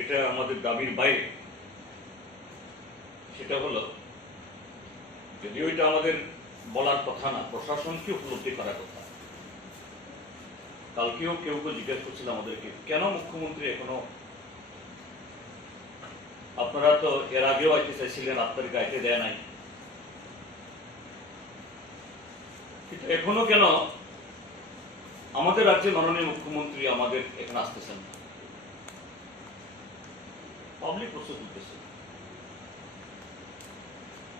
এটা আমাদের দাবির বাইরে। সেটা হলো, যদিও এটা আমাদের বলার কথা না, প্রশাসনকে উপলব্ধি করার কথা। কালকেও কেউ জিজ্ঞেস করছিল আমাদেরকে, কেন মুখ্যমন্ত্রী এখনো, আপনারা তো এর আগেও আইতে চাইছিলেন, আপনাদেরকে আইতে দেয় নাই, কিন্তু এখনো কেন আমাদের রাজ্যের মাননীয় মুখ্যমন্ত্রী আমাদের এখানে আসতেছেন না? পাবলিক প্রশ্ন তুলতেছে।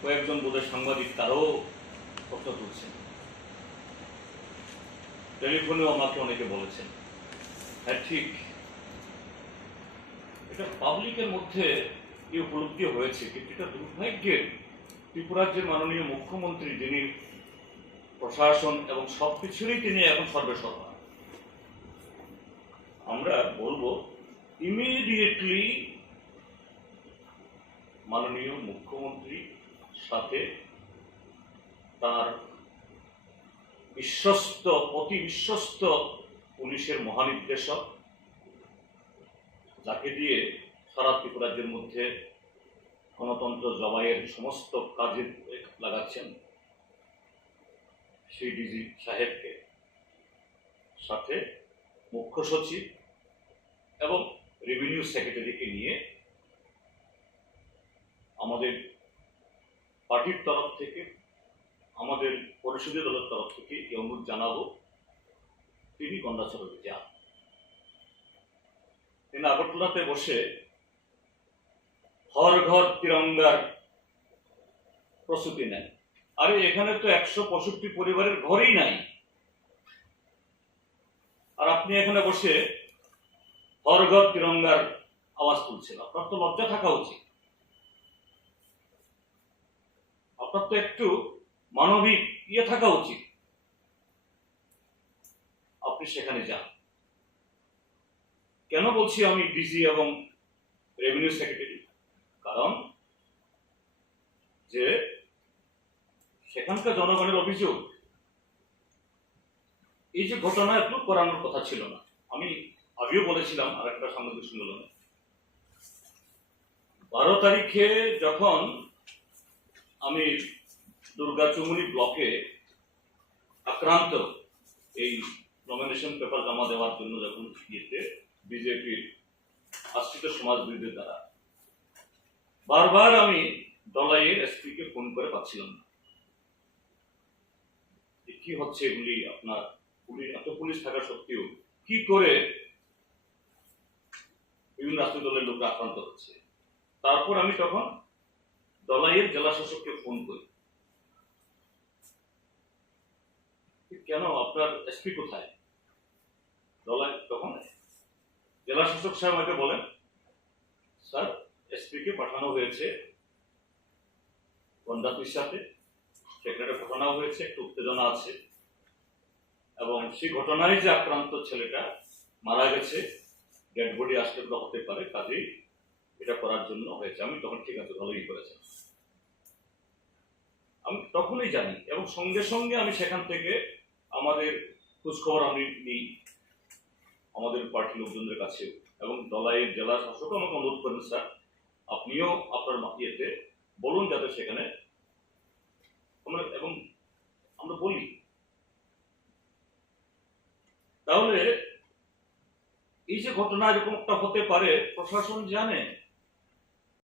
কয়েকজন বোধহয় সাংবাদিক তারাও প্রশ্ন তুলছেন, টেলিফোনেও আমাকে অনেকে বলেছেন। হ্যাঁ, ঠিক, এটা পাবলিকের মধ্যে এই উপলব্ধি হয়েছে, কিন্তু এটা দুর্ভাগ্যের ত্রিপুরাজ্যের মাননীয় মুখ্যমন্ত্রী, যিনি প্রশাসন এবং সবকিছুরই তিনি এখন সর্বেসর্বা। আমরা বলবো ইমিডিয়েটলি মাননীয় মুখ্যমন্ত্রী সাথে তার বিশ্বস্ত, অতি বিশ্বস্ত পুলিশের মহানির্দেশক, যাকে দিয়ে সারা ত্রিপুরাজ্যের মধ্যে গণতন্ত্র জবাইয়ের সমস্ত কাজে লাগাচ্ছেন, সেই ডিজি সাহেবকে, সাথে মুখ্য সচিব এবং রেভিনিউ সেক্রেটারিকে নিয়ে আমাদের পার্টির তরফ থেকে, আমাদের পরিষদীয় দলের তরফ থেকে এই অনুরোধ জানাবো, তিনি গন্ডাছড়াতে যান। তিনি আগরতলাতে বসে হর ঘর তিরঙ্গার প্রস্তুতি নেন। আরে এখানে তো 165 পরিবারের ঘরই নাই, আর আপনি এখানে বসে হর ঘর তিরঙ্গার আওয়াজ তুলছেন। আপনার তো লজ্জা থাকা উচিত, আপনার তো একটু মানবিক থাকা উচিত। আপনি সেখানে যান। কেন বলছি আমি ডিজি এবং রেভিনিউ সেক্রেটারি? কারণ যে সেখানকার জনগণের অভিযোগ, এই যে ঘটনা একটু করানোর কথা ছিল না। আমি আগেও বলেছিলাম আর একটা সাংবাদিক সম্মেলনে, 12 তারিখে যখন আমি দুর্গাচুমুনি ব্লকে আক্রান্ত, এই নমিনেশন পেপার জমা দেওয়ার জন্য যখন বিজেপির আশ্রিত সমাজবিরোধীদের দ্বারা, বারবার আমি দলাইয়ের এসপিকে ফোন করে পাচ্ছিলাম না। কি হচ্ছে এগুলি, আপনার এত পুলিশ থাকা সত্ত্বেও কি করে বিভিন্ন রাজনৈতিক দলের লোকরা আক্রান্ত হচ্ছে। তারপর আমি তখন দলাইয়ের জেলা শাসককে ফোন করি, কেন আপনার এসপি কোথায়? দলাই তখন জেলা শাসক সাহেব আমাকে বলেন, স্যার এসপি কে পাঠানো হয়েছে গন্ডাতুর সাথে, সেখানে ঘটনা হয়েছে, একটু উত্তেজনা আছে, এবং সেই ঘটনায় যে আক্রান্ত ছেলেটা মারা গেছে, ডেড বডি আসতে হতে পারে, কাজেই এটা করার জন্য হয়েছে। আমি তখন ঠিক আছে, ভালোই করেছেন। আমি তখনই জানি, এবং সঙ্গে সঙ্গে আমি সেখান থেকে আমাদের খোঁজখবর আমি নিই আমাদের পার্টির লোকজনদের কাছে, এবং দলাইয়ের জেলা শাসকও আমাকে অনুরোধ করেন, স্যার আপনিও আপনার ইয়েতে বলুন যাতে সেখানে আমরা, এবং আমরা বলি। তাহলে এই যে ঘটনা এরকম একটা হতে পারে, প্রশাসন জানে,